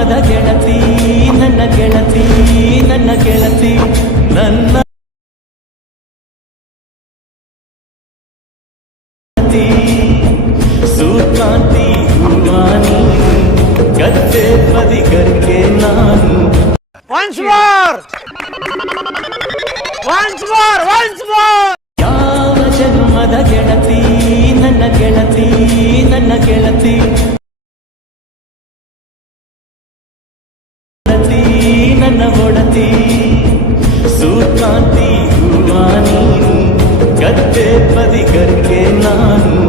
ಜನ್ಮದ ಗೆಳತಿ ನನ್ನ ಗೆಳತಿ ನನ್ನ ಗೆಳತಿ ನನ್ನ ಸೂರ್ಕಾಂತಿ ಹೂವಾನಿ ಗದ್ದೆ ಬದಿಗರ್ಗೆ ನಾನು ಯಾವ ಜನ್ಮದ ಗೆಳತಿ ನನ್ನ ಗೆಳತಿ ನನ್ನ ಗೆಳತಿ ನನ್ನ ಒಡತಿ ಸೂರ್ಕಾಂತಿ ಹೂವಾನಿ ಗದ್ದೆ ಬದಿಗರ್ಗೆ ನಾನು